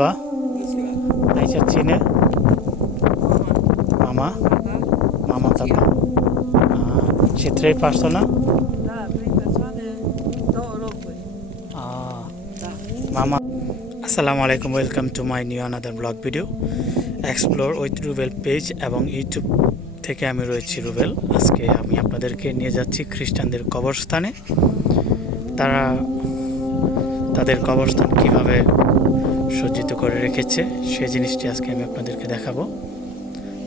Konnichiwa. Aisha Chine. Mama. Mama Tata. She 3 persona. Mama. Assalamu alaikum. Welcome to my new another vlog video. Explore with Rubel page এবং YouTube থেকে আমি রয়েছি রুবেল। আজকে আমি আপনাদেরকে নিয়ে যাচ্ছি খ্রিস্টানদের কবরস্থানে। তারা তাদের কবরস্থান কিভাবে সজ্জিত করে রেখেছে সেই জিনিসটি আজকে আমি আপনাদেরকে দেখাবো।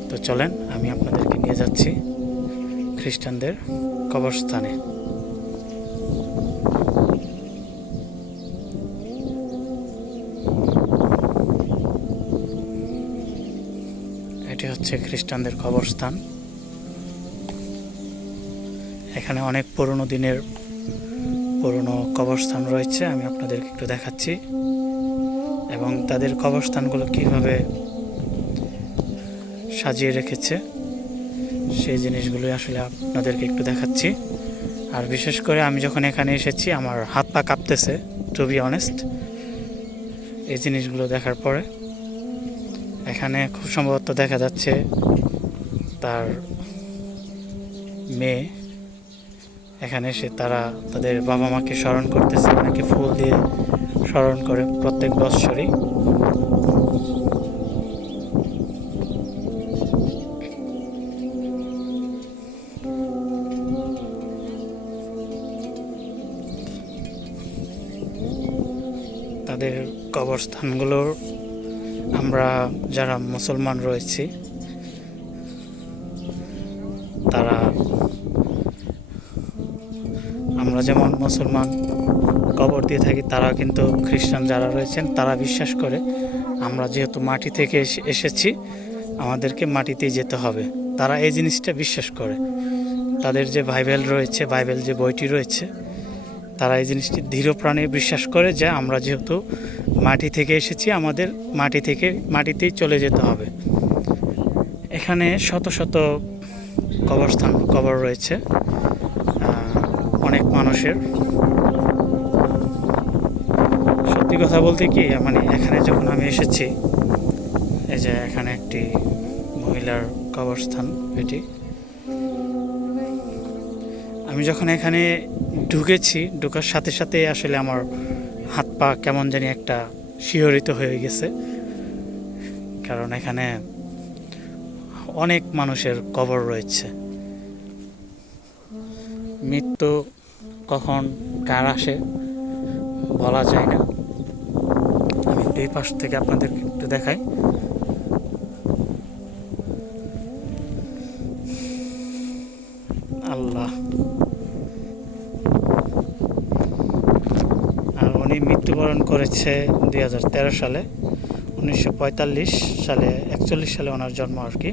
তো চলেন আমি আপনাদেরকে নিয়ে যাচ্ছি খ্রিস্টানদের কবরস্থানে। এটি হচ্ছে খ্রিস্টানদের কবরস্থান। এখানে অনেক পুরনো দিনের পুরনো কবরস্থান রয়েছে, আমি আপনাদেরকে একটু দেখাচ্ছি এবং তাদের কবরস্থানগুলো কিভাবে সাজিয়ে রেখেছে সেই জিনিসগুলো আসলে আপনাদেরকে একটু দেখাচ্ছি। আর বিশেষ করে আমি যখন এখানে এসেছি আমার হাত পা কাঁপতেছে, টু বি অনেস্ট, এই জিনিসগুলো দেখার পরে। এখানে খুব সম্ভবত দেখা যাচ্ছে তার মেয়ে এখানে এসে তারা তাদের বাবা মাকে স্মরণ করতেছে, অনেকে ফুল দিয়ে স্মরণ করে প্রত্যেক বৎসরই। তাদের কবরস্থানগুলোর আমরা যারা মুসলমান রয়েছি তারা, আমরা যেমন মুসলমান কবর দিয়ে থাকি, তারা কিন্তু খ্রিস্টান যারা রয়েছেন তারা বিশ্বাস করে আমরা যেহেতু মাটি থেকে এসেছি আমাদেরকে মাটিতেই যেতে হবে। তারা এই জিনিসটা বিশ্বাস করে। তাদের যে বাইবেল রয়েছে, বাইবেল যে বইটি রয়েছে, তারা এই জিনিসটি দৃঢ় প্রাণে বিশ্বাস করে যে আমরা যেহেতু মাটি থেকে এসেছি আমাদের মাটিতেই চলে যেতে হবে। এখানে শত শত কবর রয়েছে অনেক মানুষের। সত্যি কথা বলতে কি, মানে এখানে যখন আমি এসেছি, এই যে এখানে একটি মহিলার কবরস্থান, এটি আমি যখন এখানে ঢুকার সাথে সাথে আসলে আমার হাত পা কেমন জানি একটা শিহরিত হয়ে গেছে, কারণ এখানে অনেক মানুষের কবর রয়েছে। মৃত্যু কখন কার আসে বলা যায় না। আমি এই পাশ থেকে আপনাদেরকে একটু দেখাই। আল্লাহ, আর উনি মৃত্যুবরণ করেছে 2013 সালে। 1945 সালে 41 সালে ওনার জন্ম আর কি।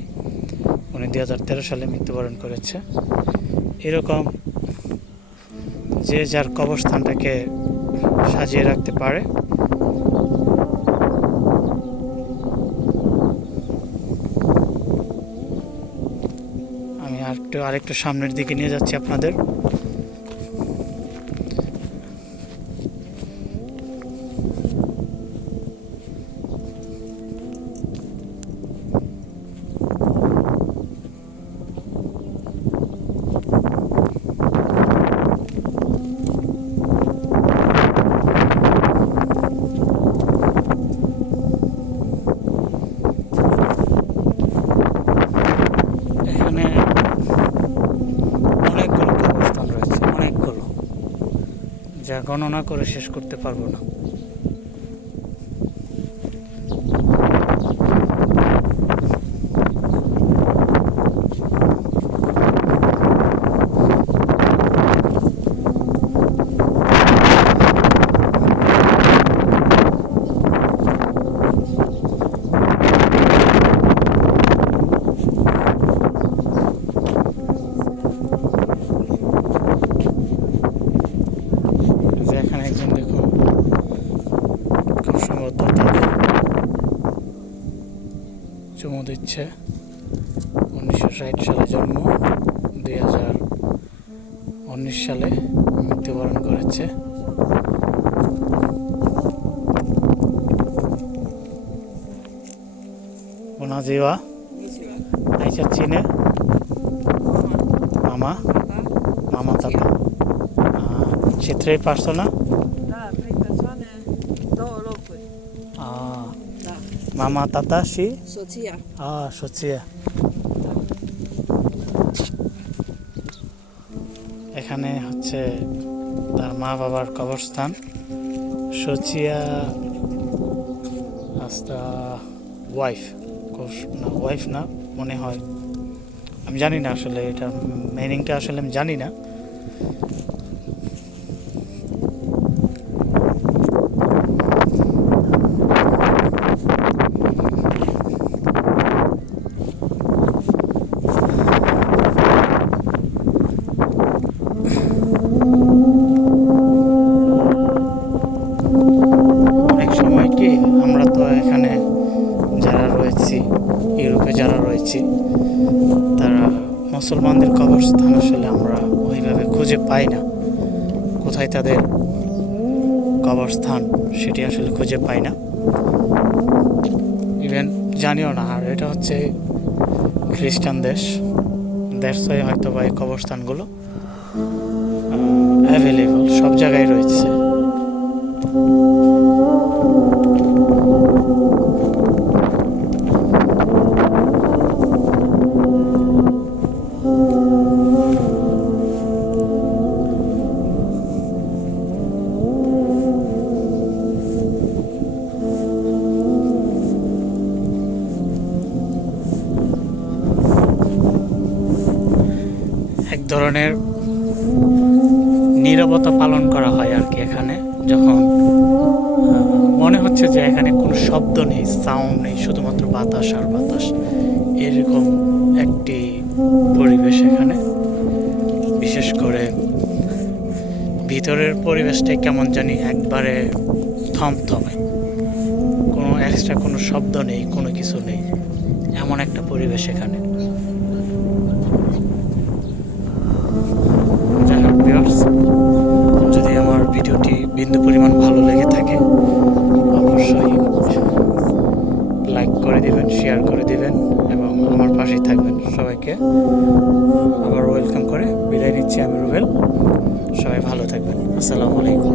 উনি 2013 সালে মৃত্যুবরণ করেছে। এরকম যে যার কবরস্থানটাকে সাজিয়ে রাখতে পারে। আমি আরেকটু সামনের দিকে নিয়ে যাচ্ছি আপনাদের। যা গণনা করে শেষ করতে পারবো না। চুমু দিচ্ছে। 1960 সালে জন্ম, 2019 সালে মৃত্যুবরণ করেছে। Konnichiwa. Aisha Chine. Mama. Mama Tata. C'è 3 persone? Da, 3 persone, 2 locui. Da, Mama Tata si? soția. Socia. এখানে হচ্ছে তার মা বাবার কবরস্থান সোচিয়া আস্তা ওয়াইফ না ওয়াইফ না মনে হয় আমি জানি না আসলে এটা মিনিংটা আসলে আমি জানি না অনেক সময় কি আমরা তো এখানে যারা রয়েছি ইউরোপে যারা রয়েছি তারা মুসলমানদের কবরস্থান আসলে আমরা ওইভাবে খুঁজে পাই না কোথায় তাদের কবরস্থান সেটি আসলে খুঁজে পাই না ইভেন জানিও না আর এটা হচ্ছে খ্রিস্টান দেশ দেশই হয়তো বা এই কবরস্থানগুলো অ্যাভেলেবল সব জায়গায় রয়েছে এক ধরনের নীরবতা পালন করা হয় আর কি এখানে যখন মনে হচ্ছে যে এখানে কোনো শব্দ নেই সাউন্ড নেই শুধুমাত্র বাতাস আর বাতাস এরকম একটি পরিবেশ এখানে বিশেষ করে ভিতরের পরিবেশটা কেমন জানি একবারে থমথমে কোনো এক্সট্রা কোনো শব্দ নেই কোনো কিছু নেই এমন একটা পরিবেশ এখানে যাই হোক ভিউয়ার্স যদি আমার ভিডিওটি বিন্দু পরিমাণ ভালো লেগে থাকে অবশ্যই লাইক করে দিবেন শেয়ার করে দিবেন এবং আমার পাশেই থাকবেন সবাইকে আবার ওয়েলকাম করে বিদায় নিচ্ছি আমি রুবেল সবাই ভালো থাকবেন আসসালামু আলাইকুম